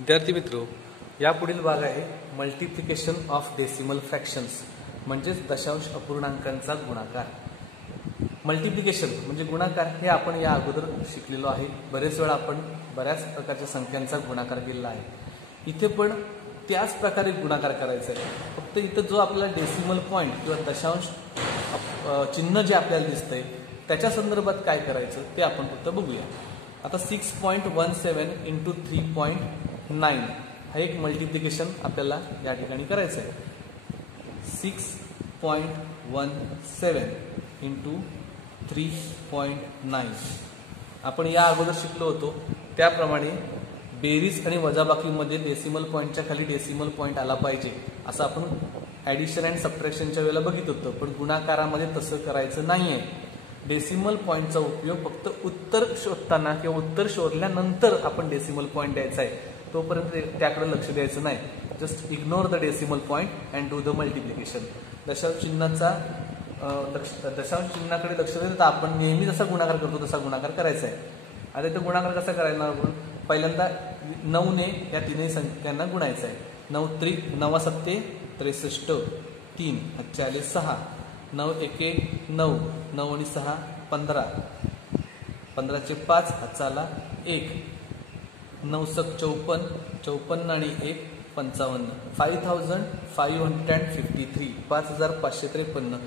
विद्यार्थी मित्रो, यापुढील भाग आहे मल्टिप्लिकेशन ऑफ डेसिमल फ्रॅक्शन्स म्हणजेच दशांश अपूर्णांकांचा गुणाकार। मल्टिप्लिकेशन म्हणजे गुणाकार हे आपण या अगोदर शिकलेलो आहे। बरेच वेळा आपण बऱ्याच प्रकारच्या संख्यांचा गुणाकार केलेला आहे। इथे पण त्याच प्रकारे गुणाकार करायचा आहे, फक्त इथे जो आपल्याला डेसिमल पॉइंट किंवा दशांश चिन्ह जे आपल्याला दिसतंय त्याच्या संदर्भात काय करायचं ते आपण फक्त बघूया। आता 6.17 इंटू 3.9 हा एक मल्टिप्लिकेशन आपल्याला या ठिकाणी करायचं आहे। 6.17 इंटू 3.9 आपण या अगोदर शिकलो होतो त्याप्रमाणे बेरीज आणि वजाबाकीमध्ये डेसिमल पॉइंटच्या खाली डेसिमल पॉइंट आला पाहिजे असं आपण ॲडिशन अँड सबट्रॅक्शनच्या वेळेला बघित होतो, पण गुणाकारामध्ये तसं करायचं नाहीये। डेसिमल पॉइंटचा उपयोग फक्त उत्तर शोधताना किंवा उत्तर शोधल्यानंतर आपण डेसिमल पॉइंट द्यायचा आहे, तोपर्यंत त्याकडे लक्ष द्यायचं नाही। Just ignore the decimal point and do the multiplication. दशांश चिन्हाकडे लक्ष देता आपण नेहमी जसा गुणाकार करतो तसा गुणाकार करायचा आहे। आता इथे गुणाकार कसा करायचा आपण पहिल्यांदा 9 ने या तीनही संख्यांना गुणायचं आहे। 9 7 63 3 हातचे आले 6 9 1 9 9 आणि 6 15 15 चे 5 हातचा आला 1 9 7 54 54 आणि 1 55 5553 5553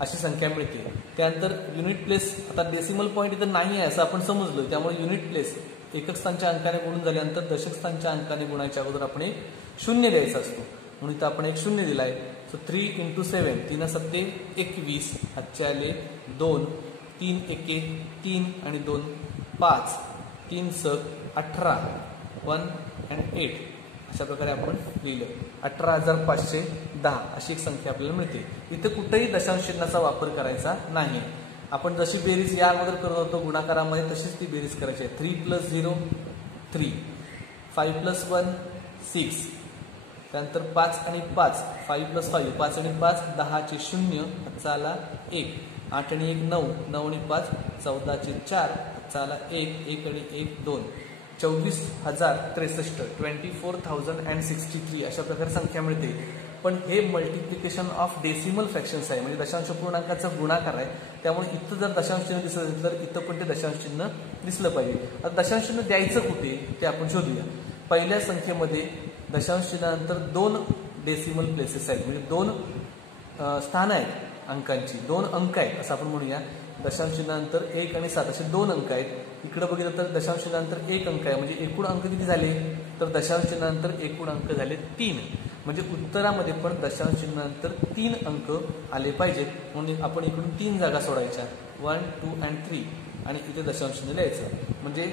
अशी संख्या मिळते। त्यानंतर युनिट प्लेस, आता डेसिमल पॉइंट इथं नाही आहे असं आपण समजलो, त्यामुळे युनिट प्लेस एकक स्थानच्या अंकाने गुणून झाल्यानंतर दशक स्थानच्या अंकाने गुणायच्या अगोदर आपण एक शून्य द्यायचा असतो, म्हणून इथं आपण एक शून्य दिलाय। सो 3 इंटू 7 3 7 21 हातचे आले 2 3 1 3 आणि 2 5 3 6 18 1 and 8 अशा प्रकारे आपण लिहिलं। 18,510 अशी एक संख्या आपल्याला मिळते। इथे कुठेही दशांश चिन्हाचा वापर करायचा नाही। आपण जशी बेरीज या अगोदर करत होतो गुणाकारामध्ये तशीच ती बेरीज करायची आहे। 3 + 0 3 5 + 1 6 त्यानंतर 5 आणि 5 5 + 5 5 आणि 5 10 चे 0 हातचा आला 1 8 आणि 1 9 9 आणि 5 14 चे 4 हातचा आला 1 1 आणि 1 2 24,063 24,063 अशा प्रकारे संख्या मिळते। पण हे मल्टिप्लिकेशन ऑफ डेसिमल फ्रॅक्शन्स आहे, म्हणजे दशांश पूर्णांकाचा गुणाकार आहे, त्यामुळे इथं जर दशांश चिन्ह दिसत असेल तर इथं पण ते दशांश चिन्ह दिसलं पाहिजे। आता दशांश चिन्ह द्यायचं कुठे ते आपण शोधूया। पहिल्या संख्येमध्ये दशांश चिन्हानंतर 2 डेसिमल प्लेसेस आहेत, म्हणजे 2 स्थान आहेत अंकांची, 2 अंक आहेत असं आपण म्हणूया। दशांश चिन्हानंतर 1 आणि 7 असे 2 अंक आहेत। इकडे बघितलं तर दशांश चिन्हानंतर 1 अंक आहे, म्हणजे एकूण अंक किती झाले तर दशांश चिन्हानंतर एकूण अंक झाले 3, म्हणजे उत्तरामध्ये पण दशांश चिन्हानंतर 3 अंक आले पाहिजेत, म्हणून आपण इकडून 3 जागा सोडायच्या 1 2 and 3 आणि इथे दशांश चिन्ह लिहायचं, म्हणजे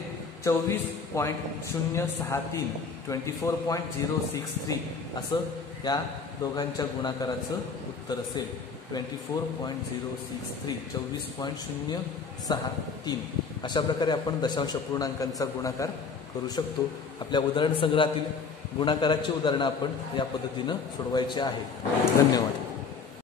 24.063 24.063 असं या दोघांच्या गुणाकाराचं उत्तर असेल। 24.063 24.063 अशा प्रकारे आपण दशांश पूर्णांकांचा गुणाकार करू शकतो। आपल्या उदाहरण संग्रहातील गुणाकाराची उदाहरणं आपण या पद्धतीनं सोडवायची आहे। धन्यवाद।